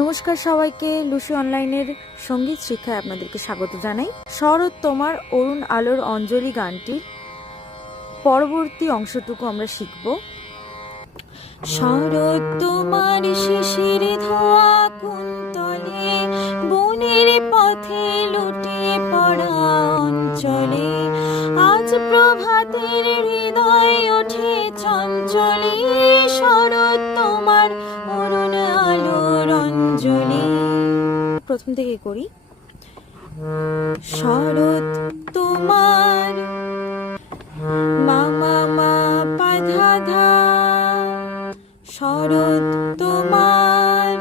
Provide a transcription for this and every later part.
নমস্কার সবাইকে, লুসি অনলাইনের সঙ্গীত শিক্ষায় আপনাদেরকে স্বাগত জানাই। শরৎ তোমার অরুণ আলোর অঞ্জলি গানটির পরবর্তী অংশটুকু আমরা শিখব। শরৎ তোমার শিশির ধোয়া কুন্তলে, বনের পথে লুটিয়ে পড়া অঞ্চলে, আজ প্রভাতের হৃদয় ওঠে চঞ্চলে, শরৎ তোমার অরুণ আলোর অঞ্জলি। প্রথম থেকে করি। শরৎ তোমার মা মা মা পা ধা ধা, শরৎ তোমার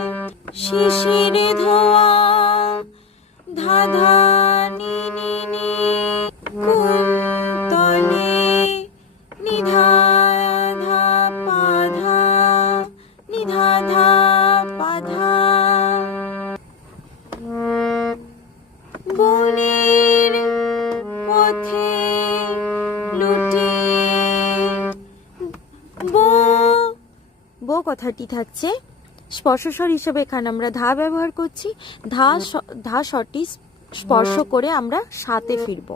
শিশির ধোয়া ধা ধা নি নি নি, কুন্তলে নিধা ধা পা ধা, নিধা ধা পা ধা, বনের পথে লুটিয়ে বো কথাটি থাকছে স্পর্শস্বর হিসেবে। এখানে আমরা ধা ব্যবহার করছি। ধা স্বরটি স্পর্শ করে আমরা সাতে ফিরব।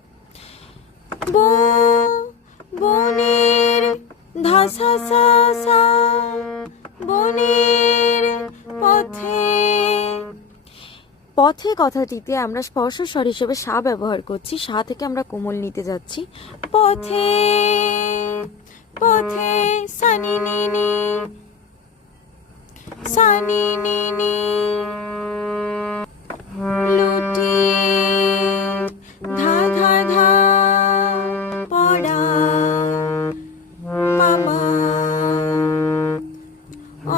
বনের ধা সা সা সা, বনের পথে। পথে কথাটিতে আমরা স্পর্শস্বর হিসেবে সা ব্যবহার করছি। সা থেকে আমরা কোমল নিতে যাচ্ছি। পথে পথে সানি নি নি, সানি নি নি, লুটিয়ে ধা ধা ধা পড়া মামা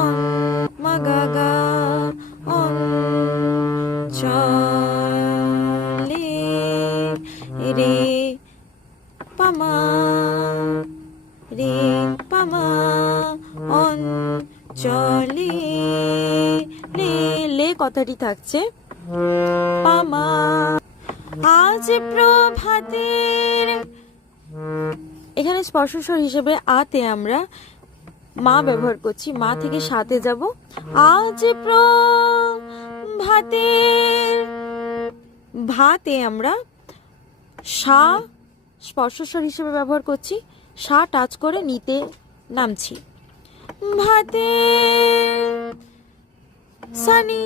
অং মা গা গা অং চলে রে পামা, রে পামা অঞ্চলে, লে কথাটি থাকছে পামা। আজ প্রভাতের, এখানে স্পর্শস্বর হিসেবে আতে আমরা মা ব্যবহার করছি। মা থেকে সাথে যাব। আজ প্রভাতের, ভাতে আমরা সা স্পর্শস্বর হিসেবে ব্যবহার করছি। সা টাচ করে নিতে নামছি। ভাতে সানি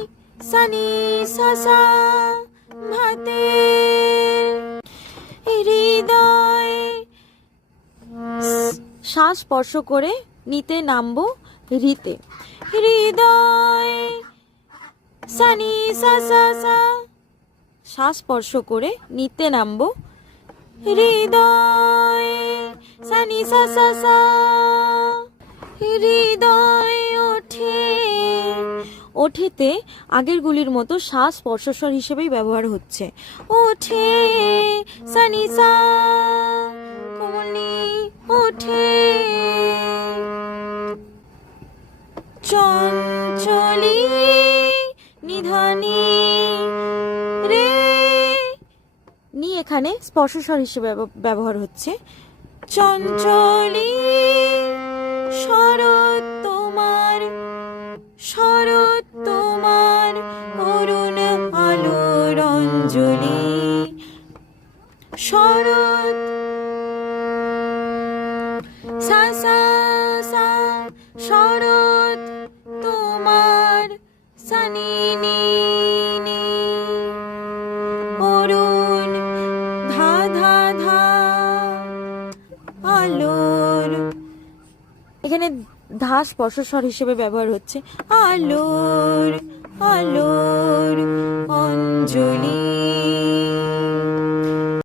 সানি সা সা, ভাতে হৃদয়, সা স্পর্শ করে নিতে নামবো রিতে। হৃদয় সানি সা সা সা, সা স্পর্শ করে নিতে নামবো হৃদয় সানি সা সা সা, হৃদয় ওঠে। ওঠেতে আগের গুলির মতো সা স্পর্শস্বর হিসেবেই ব্যবহার হচ্ছে। ওঠে সানি সা, কোমলি ওঠে। চঞ্চলি নিধানি রে, নি এখানে স্পর্শস্বর হিসেবে ব্যবহার হচ্ছে। চঞ্চলি শরৎ তোমার, শরৎ তোমার অরুণ আলোর অঞ্জলি, শরৎ সা সা সা, শরৎ তোমার সানি নি নি, অরুণ ধা ধা ধা আলোর। এখানে ধা স্পর্শস্বর হিসেবে ব্যবহার হচ্ছে। আলোর